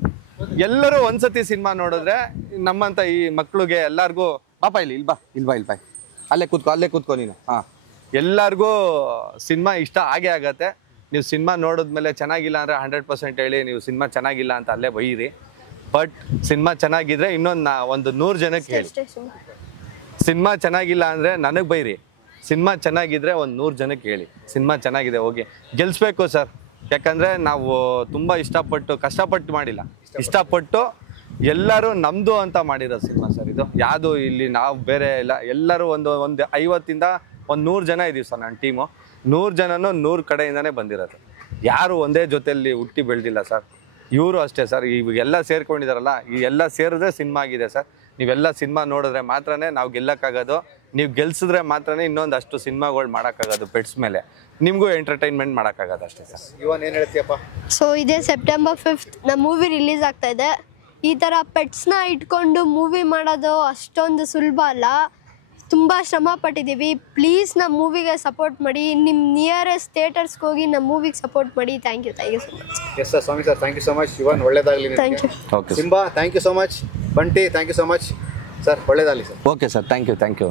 ಎಲ್ಲರೂ ಒಂದ್ಸತಿ ಸಿನಿಮಾ ನೋಡಿದ್ರೆ ನಮ್ಮಂಥ ಈ ಮಕ್ಕಳಿಗೆ ಎಲ್ಲರಿಗೂ ಪಾಪ ಇಲ್ಲಿ ಬಾ ಅಲ್ಲೇ ಕೂತ್ಕೋ ನೀನು. ಎಲ್ಲರಿಗೂ ಸಿನಿಮಾ ಇಷ್ಟ ಆಗೇ ಆಗತ್ತೆ. ನೀವು ಸಿನಿಮಾ ನೋಡಿದ್ಮೇಲೆ ಚೆನ್ನಾಗಿಲ್ಲ ಅಂದರೆ 100% ಹೇಳಿ, ನೀವು ಸಿನಿಮಾ ಚೆನ್ನಾಗಿಲ್ಲ ಅಂತ ಅಲ್ಲೇ ಬೈಯಿರಿ. ಬಟ್ ಸಿನಿಮಾ ಚೆನ್ನಾಗಿದ್ರೆ ಒಂದು 100 ಜನಕ್ಕೆ ಹೇಳಿ. ಸಿನಿಮಾ ಚೆನ್ನಾಗಿಲ್ಲ ಅಂದರೆ ನನಗೆ ಬೈರಿ, ಸಿನಿಮಾ ಚೆನ್ನಾಗಿದ್ರೆ ಒಂದು 100 ಜನಕ್ಕೆ ಹೇಳಿ ಸಿನಿಮಾ ಚೆನ್ನಾಗಿದೆ, ಹೋಗಿ ಗೆಲ್ಲಿಸ್ಬೇಕು ಸರ್. ಯಾಕಂದರೆ ನಾವು ತುಂಬ ಕಷ್ಟಪಟ್ಟು ಮಾಡಿಲ್ಲ, ಇಷ್ಟಪಟ್ಟು ಎಲ್ಲರೂ ನಮ್ಮದು ಅಂತ ಮಾಡಿರೋ ಸಿನಿಮಾ ಸರ್ ಇದು. ಯಾವುದು ಇಲ್ಲಿ ನಾವು ಬೇರೆ ಇಲ್ಲ, ಎಲ್ಲರೂ ಒಂದು 50ಇಂದ 100 ಜನ ಇದ್ದೀವಿ ಸರ್ ನನ್ನ ಟೀಮು. 100 ಜನನೂ 100 ಕಡೆಯಿಂದನೇ ಬಂದಿರೋದು, ಯಾರು ಒಂದೇ ಜೊತೆಯಲ್ಲಿ ಹುಟ್ಟಿ ಬೆಳೆದಿಲ್ಲ ಸರ್. ಇವರು ಅಷ್ಟೇ ಸರ್, ಇವಾಗೆಲ್ಲ ಸೇರ್ಕೊಂಡಿದ್ದಾರಲ್ಲ, ಈ ಎಲ್ಲ ಸೇರಿದ್ರೆ ಸಿನಿಮಾ ಆಗಿದೆ ಸರ್. ನೀವೆಲ್ಲ ಸಿನಿಮಾ ನೋಡಿದ್ರೆ ಮಾತ್ರನೇ ನಾವು ಗೆಲ್ಲಕ್ಕಾಗೋದು, ನೀವು ಗೆಲ್ಸಿದ್ರೆ ಮಾತ್ರನೇ ಇನ್ನೊಂದು ಅಷ್ಟು ಸಿನಿಮಾಗಳು ಮಾಡೋಕ್ಕಾಗೋದು. ಪೆಟ್ಸ್ ಮೇಲೆ ನಿಮಗೂ ಎಂಟರ್ಟೈನ್ಮೆಂಟ್ ಮಾಡೋಕ್ಕಾಗೋದು ಅಷ್ಟೇ ಸರ್. ಇವನ್ ಏನು ಹೇಳ್ತೀಯಪ್ಪ? ಸೊ ಇದೇ ಸೆಪ್ಟೆಂಬರ್ 5th ನಮ್ಮ ಮೂವಿ ರಿಲೀಸ್ ಆಗ್ತಾ ಇದೆ. ಈ ಥರ ಪೆಟ್ಸ್ನ ಇಟ್ಕೊಂಡು ಮೂವಿ ಮಾಡೋದು ಅಷ್ಟೊಂದು ಸುಲಭ ಅಲ್ಲ, ತುಂಬ ಶ್ರಮ ಪಟ್ಟಿದ್ದೀವಿ. ಪ್ಲೀಸ್ ನಮ್ಮ ಮೂವಿಗೆ ಸಪೋರ್ಟ್ ಮಾಡಿ, ನಿಮ್ಮ ನಿಯರೆಸ್ಟ್ ಥಿಯೇಟರ್ಸ್ಗೆ ಹೋಗಿ ನಮ್ಮ ಮೂವಿಗೆ ಸಪೋರ್ಟ್ ಮಾಡಿ. Thank you so much. Yes sir, Swami sir, thank you so much. ಇವನ್ ಒಳ್ಳೇದಾಗಲಿ. Thank you. Okay Simba, thank you so much. Bunty, thank you so much sir, ಒಳ್ಳೇದಾಗಲಿ sir. Okay sir, thank you.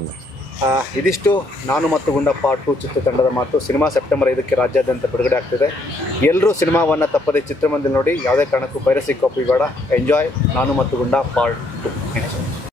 ಇದಿಷ್ಟು ನಾನು ಮತ್ತು ಗುಂಡ part 2 ಚಿತ್ರತಂಡದ ಮಾತು. Cinema September 5ಕ್ಕೆ ರಾಜ್ಯಾದ್ಯಂತ ಬಿಡುಗಡೆ ಆಗ್ತಿದೆ. ಎಲ್ಲರೂ ಸಿನಿಮಾವನ್ನು ತಪ್ಪದೆ ಚಿತ್ರಮಂದಿರ ನೋಡಿ, ಯಾವುದೇ ಕಾರಣಕ್ಕೂ ಪೈರಸಿ ಕಾಪಿ ಬೇಡ. ಎಂಜಾಯ್ ನಾನು ಮತ್ತು ಗುಂಡ ಪಾರ್ಟ್ 2.